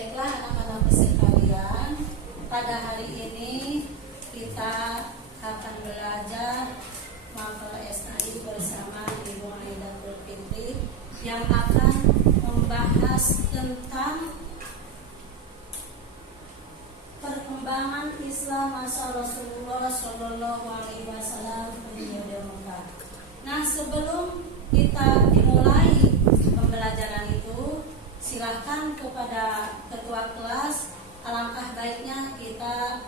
Baiklah anak-anak sekalian, pada hari ini kita akan belajar mapel SKI bersama Ibu Aidatul Fitri yang akan membahas tentang perkembangan Islam masa Rasulullah Shallallahu Alaihi Wasallam periode Mekah. Nah, sebelum kita dimulai pembelajaran itu, silakan kepada ketua kelas, alangkah baiknya kita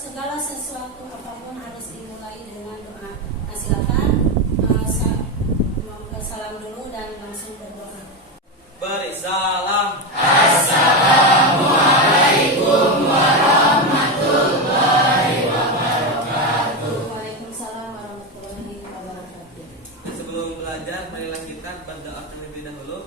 segala sesuatu apapun harus dimulai dengan doa. Nah, silakan salam dulu dan langsung berdoa. Beri salam. Assalamualaikum warahmatullahi wabarakatuh. Waalaikumsalam warahmatullahi wabarakatuh. Dan sebelum belajar, marilah kita berdoa terlebih dahulu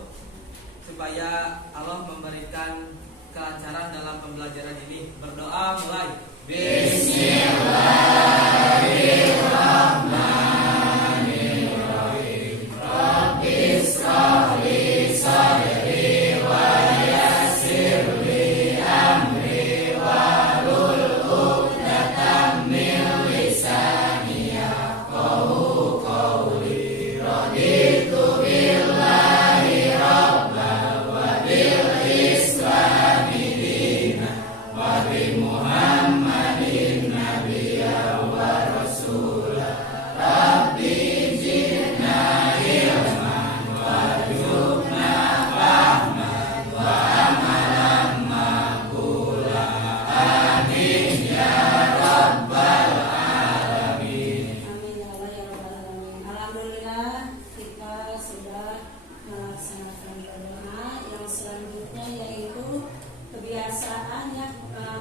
supaya Allah memberikan kelancaran dalam pembelajaran ini. Berdoa mulai. Bismillahirrahmanirrahim. Rabbi shrah li sadri wa yassir li amri wahlul 'uqdatam min lisani yafqahu qawli. Raditu billahi rabban wa bil islami dinan wa bi Muhammadin nabiyyan wa rasulah. Rabbi zidna ilman warzuqna fahman wa amalan maqbula. Amin ya rabbal alamin. Amin ya Allah ya Rabbal Alamin. Alhamdulillah kita sudah melaksanakan doa. Yang selanjutnya yaitu kebiasaan yang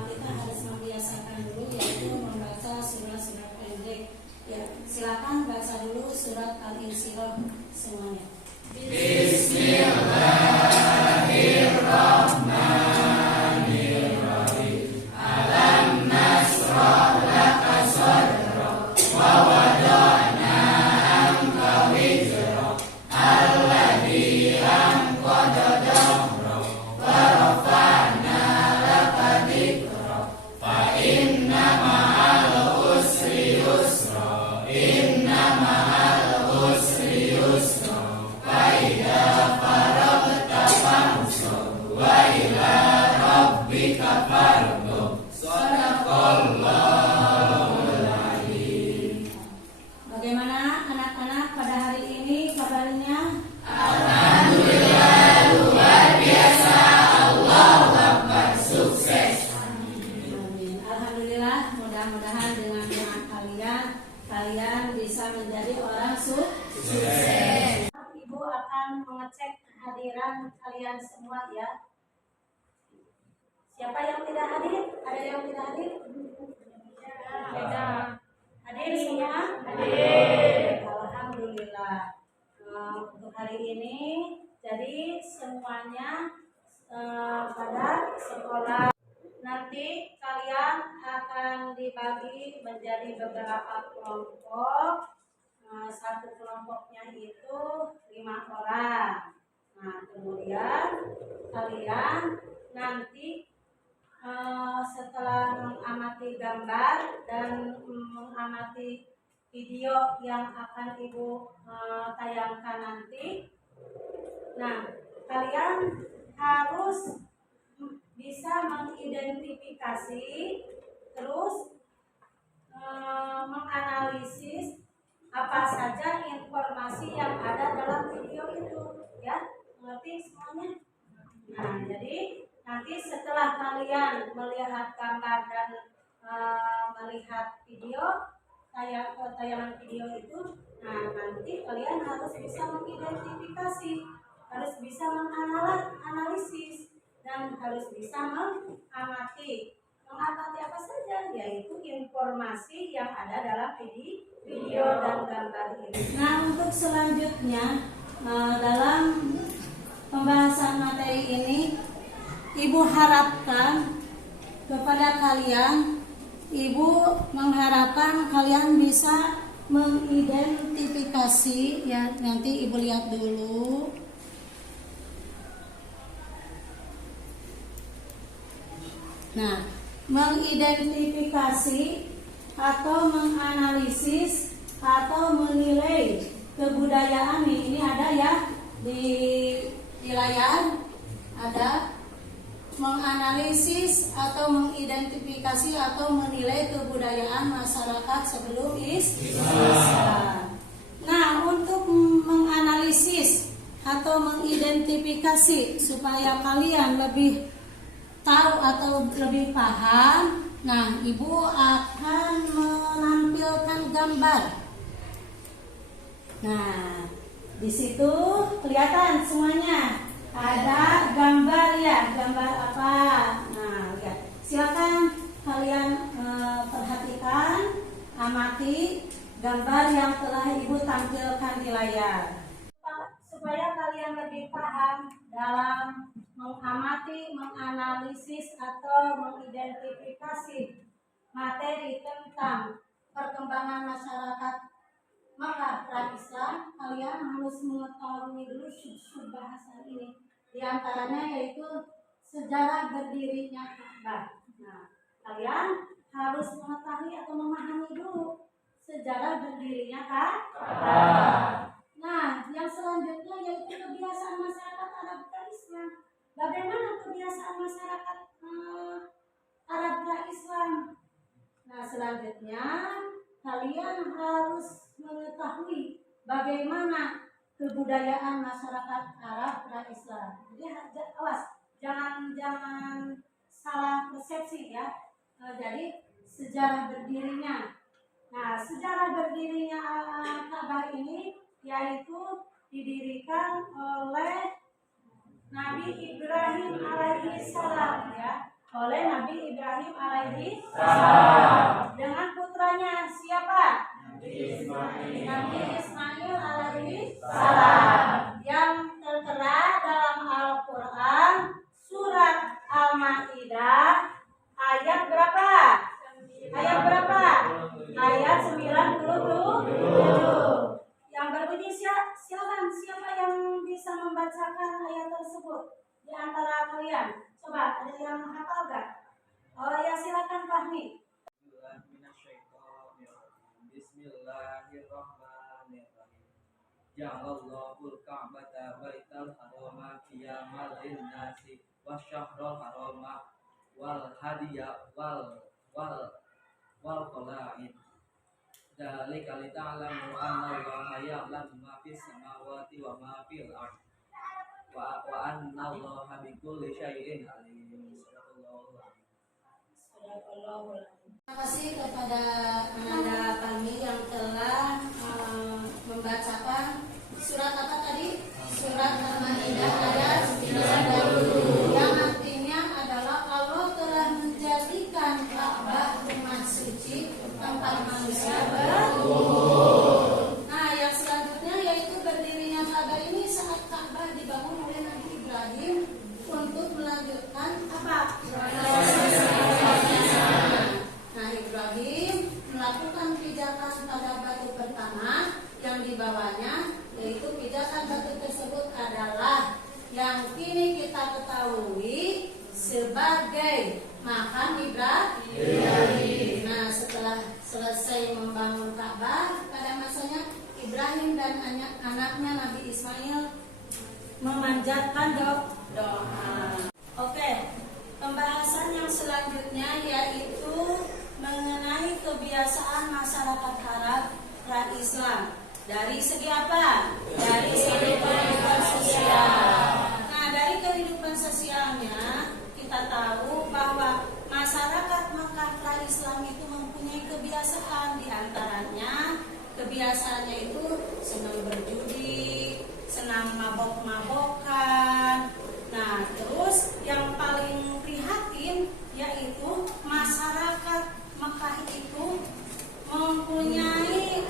kita harus membiasakan dulu, yaitu membaca surat-surat pendek. Ya, silakan baca dulu surat Al-Insyirah semuanya. Bismillahirrahmanirrahim. Alam nashrah laka sadrak wa wada'na anka wizrak alladzi anqadha dhahrak wa rafa'na laka dhikrak fa inna ma'al usri yusra inna ma'al usri yusra fa idza faragta fansab wa ila rabbika farghab. Shadaqallahul adzim. Bagaimana anak-anak pada hari ini kabarnya? Alhamdulillah luar biasa. Allahu Akbar, sukses. Amin. Alhamdulillah, mudah-mudahan dengan doa kalian bisa menjadi orang sukses. Ibu akan mengecek kehadiran kalian semua ya. Siapa yang tidak hadir? Ada yang tidak hadir? Hadir semua? Hadir. Alhamdulillah. Untuk hari ini, jadi semuanya pada sekolah. Nanti kalian akan dibagi menjadi beberapa kelompok. Satu kelompoknya itu 5 orang. Nah, kemudian kalian nanti setelah mengamati gambar dan mengamati video yang akan Ibu tayangkan nanti, nah kalian harus bisa mengidentifikasi, terus menganalisis apa saja informasi yang ada dalam video itu, ya, mengerti semuanya? Nah, jadi nanti setelah kalian melihat gambar dan melihat video, tayangan video itu, nah nanti kalian harus bisa mengidentifikasi, harus bisa menganalisis, dan harus bisa mengamati apa saja, yaitu informasi yang ada dalam video dan gambar ini. Nah, untuk selanjutnya dalam pembahasan materi ini, Ibu harapkan kepada kalian, Ibu mengharapkan kalian bisa mengidentifikasi, ya, nanti Ibu lihat dulu. Nah, mengidentifikasi atau menganalisis atau menilai kebudayaan ini ada ya di layar, ada menganalisis atau mengidentifikasi atau menilai kebudayaan masyarakat sebelum Islam. Nah, untuk menganalisis atau mengidentifikasi supaya kalian lebih tahu atau lebih paham, nah, Ibu akan menampilkan gambar. Nah, di situ kelihatan semuanya. Ada gambar ya, gambar apa? Nah, lihat. Silakan kalian perhatikan, amati gambar yang telah Ibu tampilkan di layar. Supaya kalian lebih paham dalam mengamati, menganalisis atau mengidentifikasi materi tentang perkembangan masyarakat Makkah pra-Islam, kalian harus mengetahui dulu sub bahasa ini. Di antaranya yaitu sejarah berdirinya Ka'bah. Nah, kalian harus mengetahui atau memahami dulu sejarah berdirinya Ka'bah. Nah, yang selanjutnya yaitu kebiasaan masyarakat Arab pra-Islam. Bagaimana kebiasaan masyarakat Arab pra-Islam? Nah, selanjutnya kalian harus mengetahui bagaimana kebudayaan masyarakat Arab pra-Islam. Jadi awas, jangan salah persepsi ya. Jadi sejarah berdirinya. Nah, sejarah berdirinya Ka'bah ini yaitu didirikan oleh Nabi Ibrahim alaihi salam ya, oleh Nabi Ibrahim alaihi salam dengan putranya siapa? Nabi Ismail alaihi salam, yang tertera dalam Al-Quran surat Al-Ma'idah ayat berapa? Ayat berapa? Ayat 97. Yang berbunyi silakan, siapa yang bisa membacakan ayat tersebut di antara kalian? Coba, ada yang hafal gak? Oh ya, silakan Fahmi. Bismillahirrahmanirrahim. Ja'alallahul ka'bata baital harama qiyamal linnasi wasyahral harama wal hadiya wal qala'id. Dzalika lita'lamu anna Allaha ya'lamu ma fis samawati wa ma fil ardh wa anna Allaha bikulli syai'in alim. Terima kasih kepada Ananda kami yang telah membacakan surat apa tadi? Surat Al-Ma'idah ayat 90, yang artinya adalah Allah telah menjadikan Ka'bah rumah suci tempat manusia berkumpul. Nah, yang selanjutnya yaitu berdirinya Ka'bah ini saat Ka'bah dibangun oleh Nabi Ibrahim untuk melanjutkan apa? Nah, Ibrahim melakukan pijakan pada batu pertama yang dibawanya, yaitu pijakan batu tersebut adalah yang kini kita ketahui sebagai makam Ibrahim. Nah, setelah selesai membangun Ka'bah pada masanya, Ibrahim dan anaknya Nabi Ismail memanjatkan doa. Oke, pembahasan yang selanjutnya yaitu mengenai kebiasaan masyarakat Arab pra-Islam. Dari segi apa? Dari segi kehidupan sosial. Nah, dari kehidupan sosialnya kita tahu bahwa masyarakat Makkah pra-Islam itu mempunyai kebiasaan, di antaranya kebiasaannya itu senang berjudi, senang mabok-mabokan. Nah, terus yang paling prihatin yaitu masyarakat Makkah itu mempunyai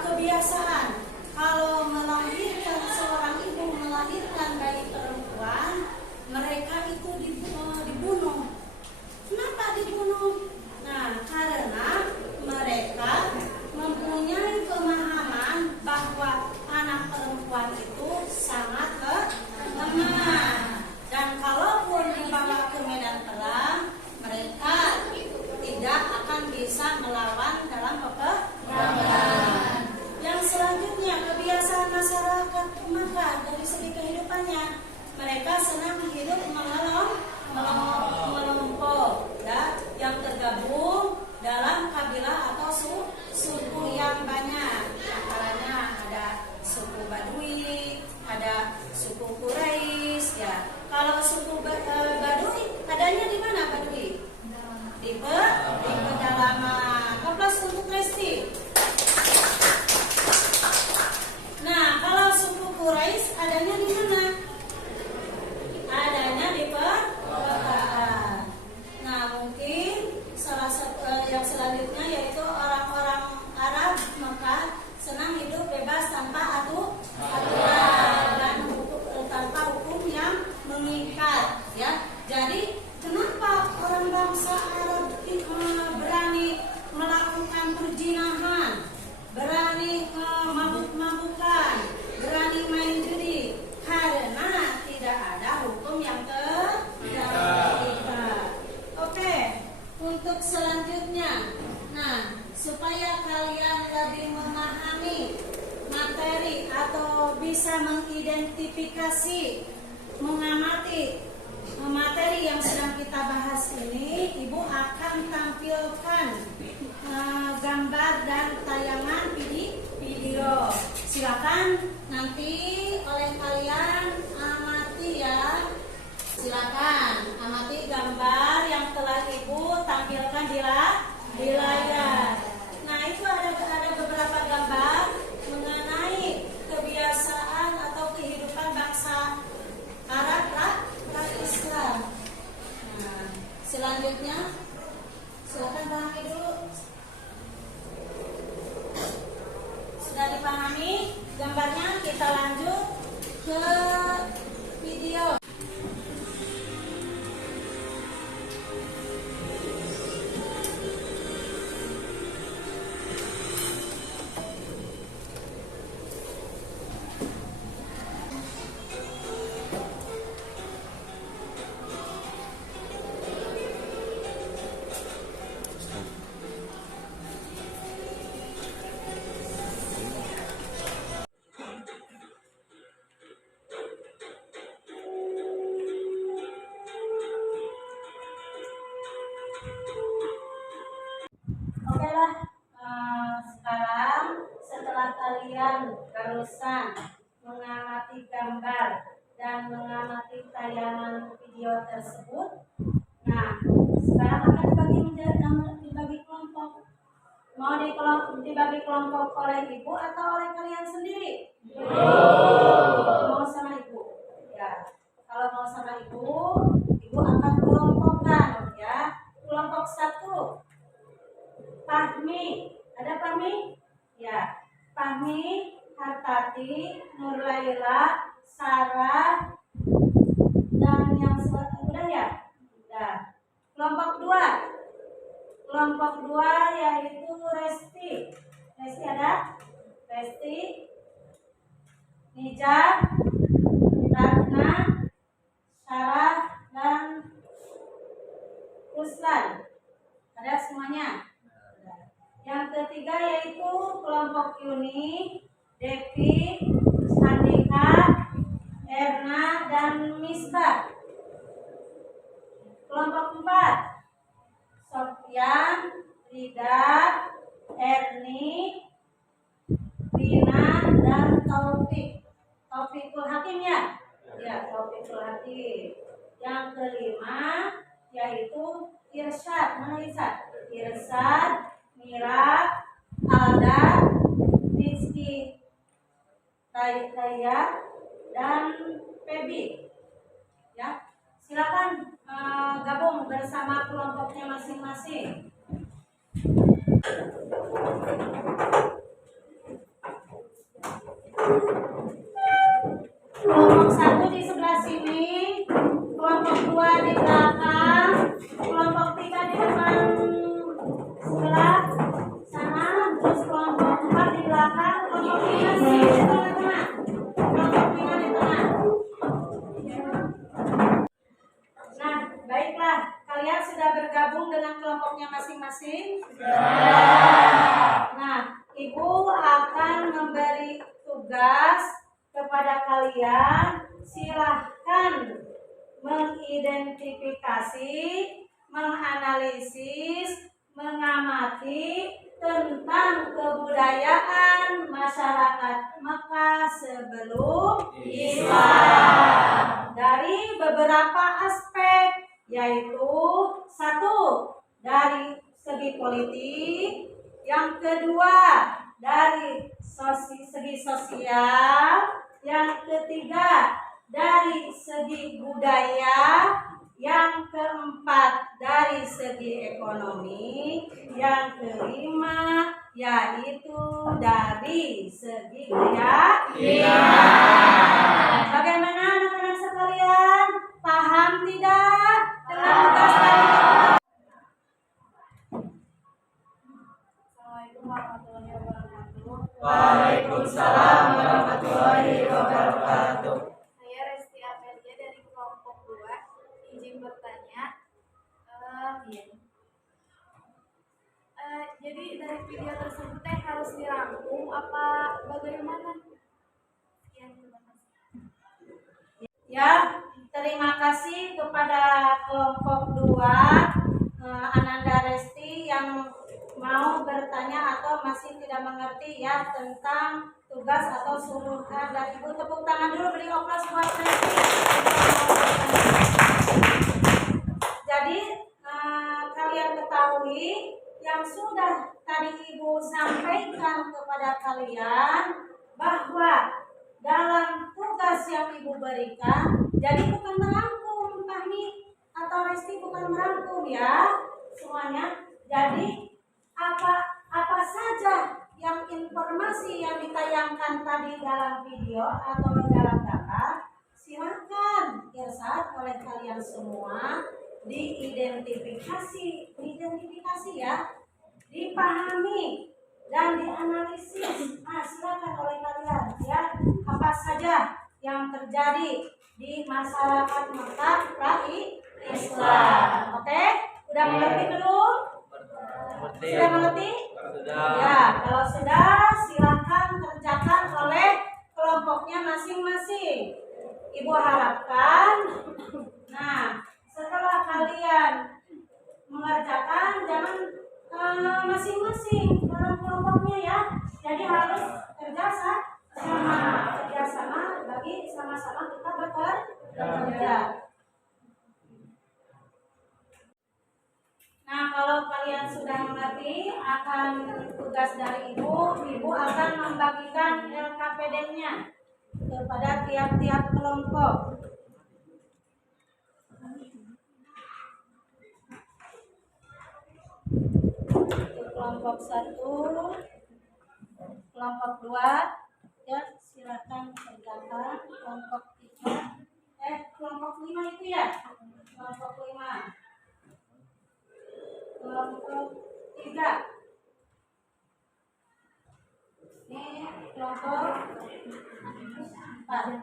kebiasaan kalau melahirkan, seorang ibu melahirkan kabilahnya. Mereka senang hidup mengelompok, ya, yang tergabung dalam kabilah atau suku yang banyak. Antaranya ada suku Badui, ada suku Quraisy, ya. Kalau suku Badui adanya di mana Badui? Di pedalaman. Kaplas untuk Resti. Nah, kalau suku Quraisy adanya di mana? Adanya di perkotaan. Nah, mungkin salah satu yang selanjutnya yaitu orang-orang Arab Mekah senang hidup bebas tanpa aturan dan tanpa hukum yang mengikat, ya. Jadi kenapa orang bangsa Arab berani melakukan perzinahan, berani mabuk-mabukan, berani main judi? Karena tidak ada hukum yang terikat. Oke, untuk selanjutnya, nah, supaya kalian lebih memahami materi atau bisa mengidentifikasi, mengamati materi yang sedang kita bahas ini, Ibu akan tampilkan gambar dan tayangan video. Silakan nanti oleh kalian amati, ya. Silakan amati gambar yang telah Ibu tampilkan di layar. Nah, itu ada beberapa gambar mengenai kebiasaan atau kehidupan bangsa Arab Islam. Nah, selanjutnya silakan pahami dulu. Sudah dipahami gambarnya, kita lanjut ke video. Oke lah, sekarang setelah kalian barusan mengamati gambar dan mengamati tayangan video tersebut, nah, sekarang akan dibagi kelompok. Mau dibagi kelompok oleh Ibu atau oleh kalian sendiri? Mau sama Ibu, ya. Kalau mau sama Ibu akan kelompokkan, ya. Kelompok 1, Fahmi. Ada Fahmi? Ya. Fahmi, Hartati, Nurlaila, Sarah, dan yang udah ya? Udah. Kelompok 2 yaitu Resti. Resti ada? Resti, Nijar, Ratna, Sarah, dan Ruslan. Ada semuanya? Yang ketiga yaitu kelompok Yuni, Devi, Andika, Erna, dan Misbah. Kelompok 4, Sofyan, Rida, Erni, Rina, dan Taufikul Hakim, ya? Ya, Taufikul Hakim. Yang kelima yaitu Irsyad. Mana Irsyad? Irsyad, Mira, Alda, Rizky, Taya, dan Febi. Ya, silakan gabung bersama kelompoknya masing-masing. Kelompok 1 di sebelah sini, kelompok 2 di belakang, kelompok 3 di depan sebelah sana, terus kelompok 4 di belakang, kelompok 5 di tengah-tengah. Kelompok 5 di tengah. Nah, baiklah, kalian sudah bergabung dengan kelompoknya masing-masing? Nah, Ibu akan memberi tugas kepada kalian. Silakan mengidentifikasi, menganalisis, mengamati tentang kebudayaan masyarakat Mekah sebelum Islam dari beberapa aspek, yaitu satu, dari segi politik, yang kedua dari segi sosial, yang ketiga dari segi budaya, yang keempat dari segi ekonomi, yang kelima yaitu dari segi keyakinan. Bagaimana anak-anak sekalian? Paham tidak dengan tugas tadi? Assalamualaikum warahmatullahi wabarakatuh. Waalaikumsalam warahmatullahi wabarakatuh. Saya Resti Amelia dari kelompok 2. Izin bertanya, jadi dari video tersebut harus dirangkum apa bagaimana? Sekian, terima kasih. Ya, terima kasih kepada kelompok 2 Ananda Resti yang mau bertanya atau masih tidak mengerti ya tentang tugas atau suruhan dari Ibu. Tepuk tangan dulu, beri oplos buat Resti. Jadi kalian ketahui yang sudah tadi Ibu sampaikan kepada kalian bahwa dalam tugas yang Ibu berikan, jadi bukan merangkum, Fahmi atau Resti bukan merangkum ya semuanya. Jadi apa saja yang informasi yang ditayangkan tadi dalam video atau dalam data, silakan Irsad oleh kalian semua diidentifikasi ya, dipahami dan dianalisis. Silakan oleh kalian ya, apa saja yang terjadi di masyarakat Mekah Islam. Oke? Udah mengerti belum? Sudah mengerti? Ya, kalau sudah silakan kerjakan oleh kelompoknya masing-masing. Ibu harapkan, nah setelah kalian mengerjakan jangan masing-masing dalam kelompoknya ya. Jadi harus kerjasama bagi sama-sama kita bekerja. Nah, kalau kalian sudah mengerti akan tugas dari Ibu akan membagikan LKPD-nya kepada tiap-tiap kelompok. Kelompok 1, kelompok 2, ya silakan kerjakan. Kelompok 3, kelompok 5 itu ya, kelompok 5. Kelompok 3. Ini kelompok 4.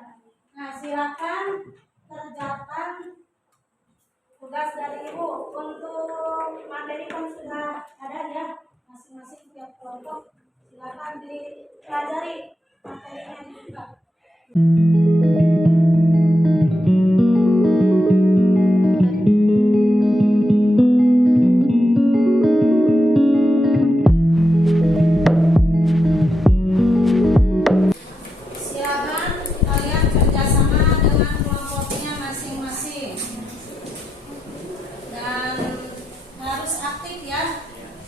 Nah, silakan kerjakan tugas dari Ibu. Untuk materi kan sudah ada ya, masing-masing tiap kelompok. Silakan dipelajari materinya juga.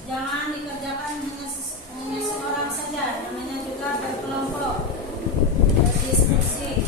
Jangan dikerjakan hanya seorang saja, namanya juga berkelompok, berdiskusi.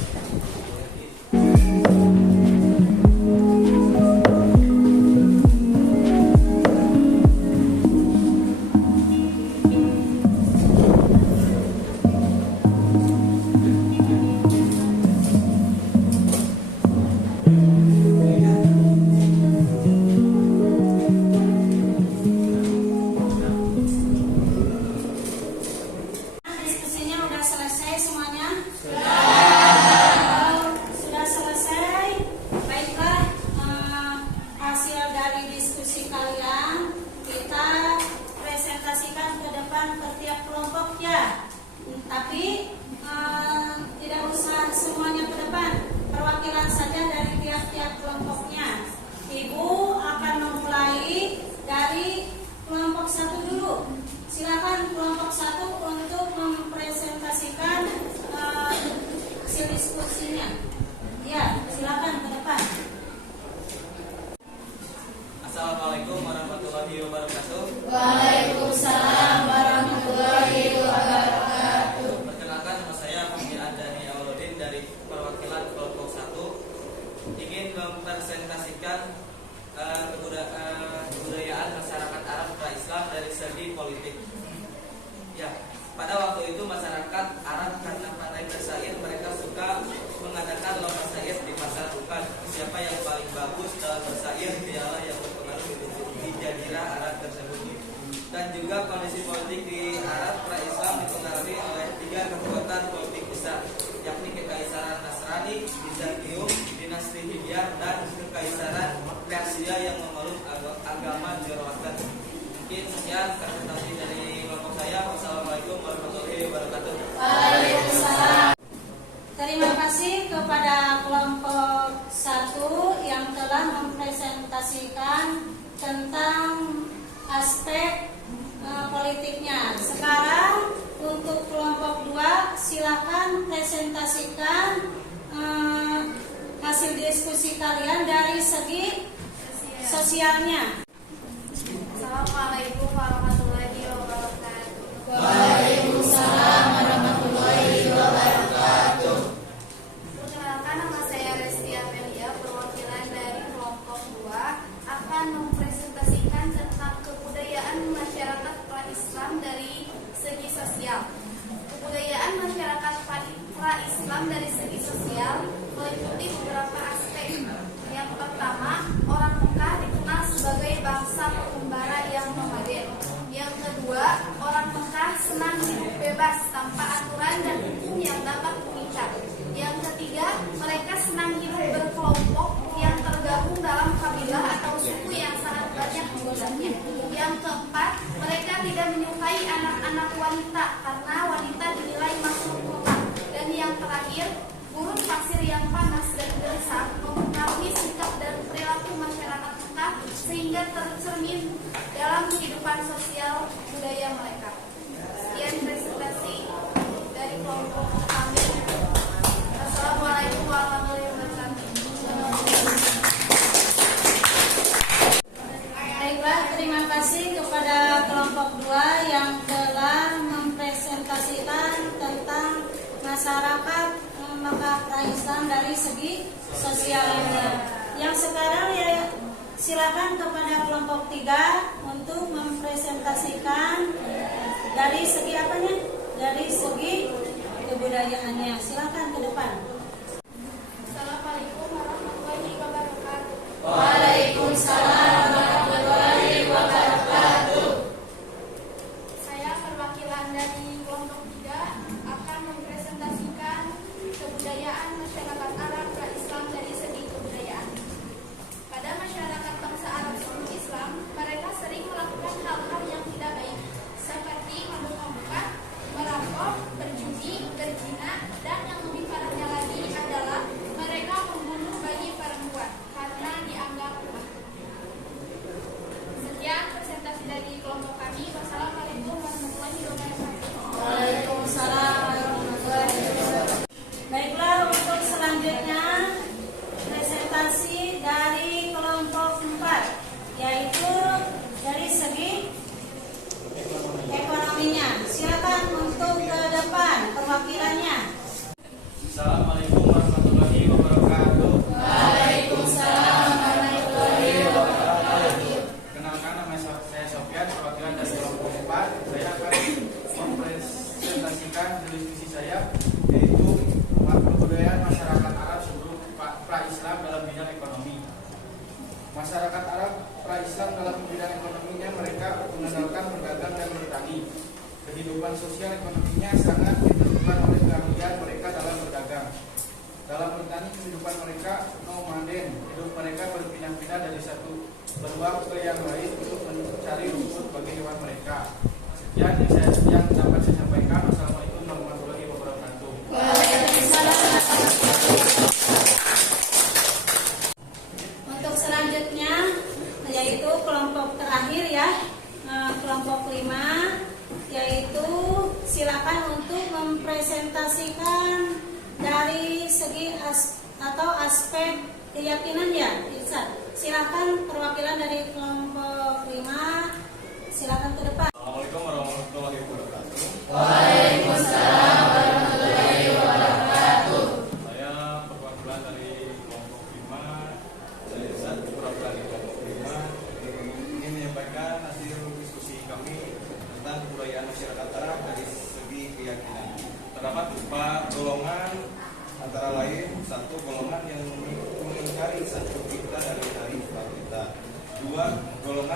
ingin mempresentasikan kebudayaan masyarakat Arab pra-Islam dari segi politik. Ya, pada waktu itu masyarakat Arab karena pandai bersair, mereka suka mengadakan lomba sair di pasar bukan. Siapa yang paling bagus dalam bersair, dialah yang berpengaruh di jazirah Arab tersebut. Dan juga kondisi politik di Arab pra-Islam dipengaruhi oleh 3 kekuatan politik besar, yakni Kekaisaran Nasrani, Bizantium, Dinasti Hijrah, dan Kekaisaran Persia yang memeluk agama Zoroaster. Mungkin sekian presentasi dari kelompok saya. Wassalamualaikum warahmatullahi wabarakatuh. Waalaikumsalam. Terima kasih kepada kelompok 1 yang telah mempresentasikan tentang aspek politiknya. Sekarang untuk kelompok 2, silakan presentasikan hasil diskusi kalian dari segi sosialnya. Assalamualaikum warahmatullahi wabarakatuh. Waalaikumsalam warahmatullahi wabarakatuh. Perkenalkan, nama saya Resti Amelia, perwakilan dari kelompok 2 akan mempresentasikan tentang kebudayaan masyarakat pra-Islam dari segi sosial. Kebudayaan masyarakat pra-Islam dari segi sosial meliputi beberapa aspek. Yang pertama, orang Mekah dikenal sebagai bangsa pengembara yang nomaden. Yang kedua, orang Mekah senang hidup bebas tanpa aturan dan hukum yang dapat mengikat. Yang ketiga, mereka senang hidup berkelompok yang tergabung dalam kabilah atau suku yang sangat banyak anggotanya. Yang keempat, mereka tidak menyukai anak-anak wanita karena wanita dinilai makhluk lemah. Dan yang terakhir, gurun pasir yang panas dan gersang mempengaruhi sikap dan perilaku masyarakat Mekah sehingga tercermin dalam kehidupan sosial budaya mereka. Sekian presentasi dari kelompok kami. Assalamualaikum warahmatullahi wabarakatuh. Baiklah, terima kasih kepada kelompok 2 yang telah mempresentasikan tentang masyarakat Mekah pra-Islam dari segi sosialnya. Yang sekarang ya silakan kepada kelompok 3 untuk mempresentasikan dari segi apanya? Dari segi kebudayaannya. Silakan ke depan. Assalamualaikum warahmatullahi wabarakatuh. Waalaikumsalam warahmatullahi wabarakatuh. Saya perwakilan dari kelompok 3 akan mempresentasikan kebudayaan masyarakat Arab pra-Islam dari segi kebudayaan. Pada masyarakat bangsa Arab sebelum Islam, mereka sering melakukan hal-hal yang tidak baik, seperti mabuk-mabukan, merampok, berjudi, berzina, dan yang lebih parahnya lagi adalah mereka membunuh bayi perempuan karena dianggap lemah. Sekian presentasi dari kelompok kami. Wassalamualaikum warahmatullahi wabarakatuh. Waalaikumsalam warahmatullahi wabarakatuh. Baiklah, untuk selanjutnya presentasi dari kelompok 4, yaitu dari segi ekonominya. Silakan untuk ke depan perwakilannya. Assalamualaikum warahmatullahi wabarakatuh. Waalaikumsalam warahmatullahi wabarakatuh. Kenalkan, nama saya Sofyan, perwakilan dari kelompok 4. Saya akan mempresentasikan diskusi saya, yaitu kebudayaan masyarakat Arab sebelum pra-Islam dalam bidang ekonomi. Masyarakat Arab pra-Islam dalam bidang ekonominya mereka mengandalkan berdagang dan bertani. Kehidupan sosial ekonominya sangat ditentukan oleh keahlian mereka dalam berdagang. Dalam bertani, kehidupan mereka nomaden. Hidup mereka berpindah-pindah dari satu beruang ke yang lain untuk mencari rumput bagi hewan mereka. Sekian yang dapat saya sampaikan. Wassalamualaikum warahmatullahi wabarakatuh. Untuk selanjutnya yaitu kelompok terakhir ya, kelompok 5, yaitu silakan untuk mempresentasikan dari segi aspek keyakinan ya. Silakan perwakilan dari kelompok 5, silakan ke depan. Assalamualaikum warahmatullahi wabarakatuh. Waalaikumsalam warahmatullahi wabarakatuh. Saya perwakilan dari kelompok 5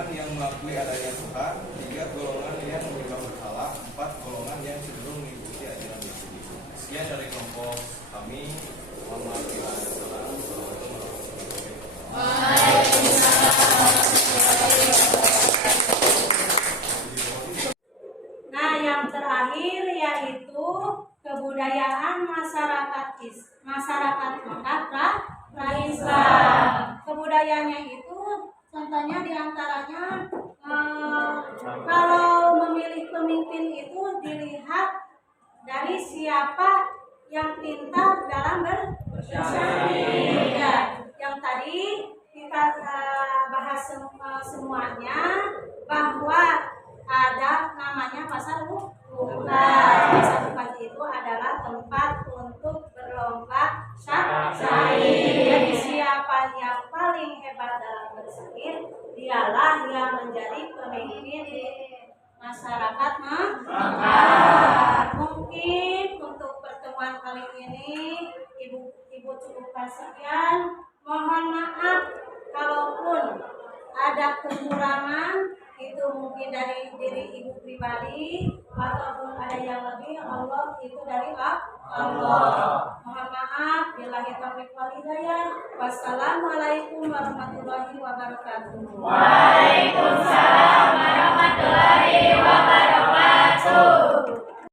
golongan yang mengakui adanya Tuhan, 3 golongan yang menyembah berhala, 4 golongan yang cenderung mengikuti ajaran Yesus. Sekian dari kelompok kami. Mohon maaf bila ada salah. Assalamualaikum warahmatullahi wabarakatuh. Nah, yang terakhir yaitu kebudayaan masyarakat pra-Islam. Kebudayaannya itu contohnya diantaranya kalau memilih pemimpin itu dilihat dari siapa yang pintar dalam bersaing. Ya, yang tadi kita bahas semuanya bahwa ada namanya pasar bukan. Pasar bukan itu adalah tempat untuk berlomba saing. Jadi siapa yang paling hebat dalam bersaing, dialah yang menjadi pemimpin di masyarakat Mungkin untuk pertemuan kali ini ibu cukupkan sekian. Mohon maaf kalaupun ada kekurangan, itu mungkin dari diri ibu pribadi ataupun ada yang lebih, Allah itu dari Allah. Mohon maaf, billahi taufiq wal hidayah. Wassalamualaikum warahmatullahi wabarakatuh. Waalaikumsalam warahmatullahi wabarakatuh.